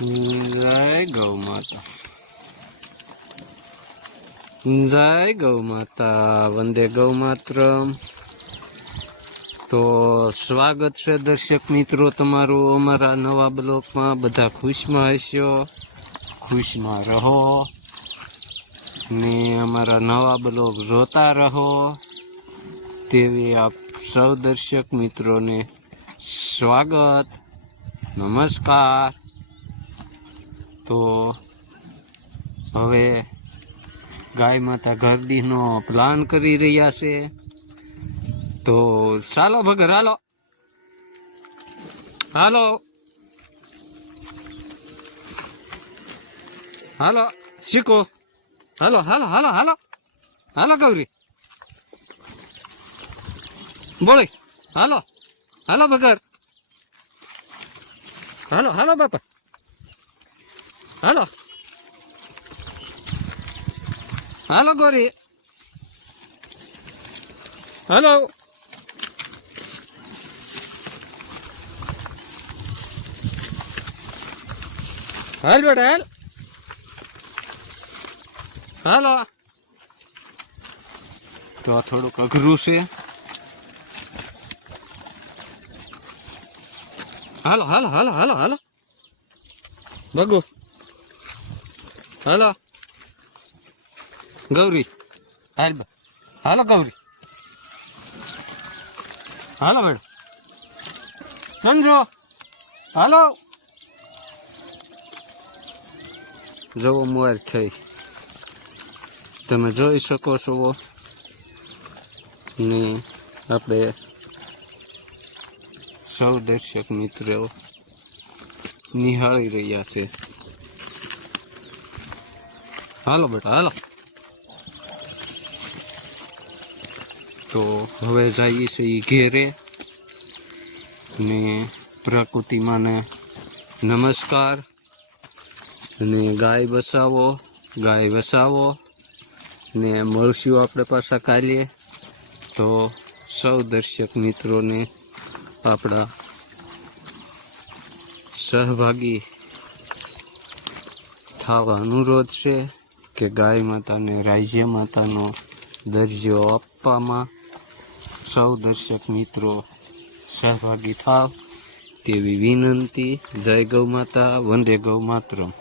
जय गौ माता, जय गौ माता, वंदे गौ मातरम। तो स्वागत है दर्शक मित्रों तमारू अमरा नवा ब्लॉक में। बधा खुश में हशो, खुश में रहो ने अमरा नवा ब्लॉक जोता रहो तेवी आप सौ दर्शक मित्रों ने स्वागत, नमस्कार। तो हवे गाय माता गर्दी नो प्लान करी रह्या छे। तो चालो भगर, हालो हालो हालो सीखो, हालो हालो हालो हालो हालो गौरी बोले, हालो हालो भगर, हालो हालो बापा, हालो हालो गौरी, हालो हाल बेटा हाल, हालो। तो आ थोड़ું અઘરું છે। હાલો હાલો હાલો હાલો હાલો બગુ, હાલો ગૌરી, હાલ હાલો ગૌરી, હાલો મેડમ સમજો, હાલો। જવો મોર થઈ, તમે જોઈ શકો છો ને આપણે સૌ દર્શક મિત્રો નિહાળી રહ્યા છે। હાલો બેટા હાલો। તો હવે જઈએ છીએ ઘેરે ને પ્રકૃતિ માને નમસ્કાર ને ગાય બસાવો, ગાય વસાવો ને મળશું આપણે પાછા કાલે। તો સૌ દર્શક મિત્રોને આપણા સહભાગી થવા અનુરોધ છે કે ગાય માતાને રાજ્ય માતાનો દરજ્જો આપવામાં સૌ દર્શક મિત્રો સહભાગી થાવ તેવી વિનંતી। જય ગૌ માતા, વંદે ગૌ માતરમ।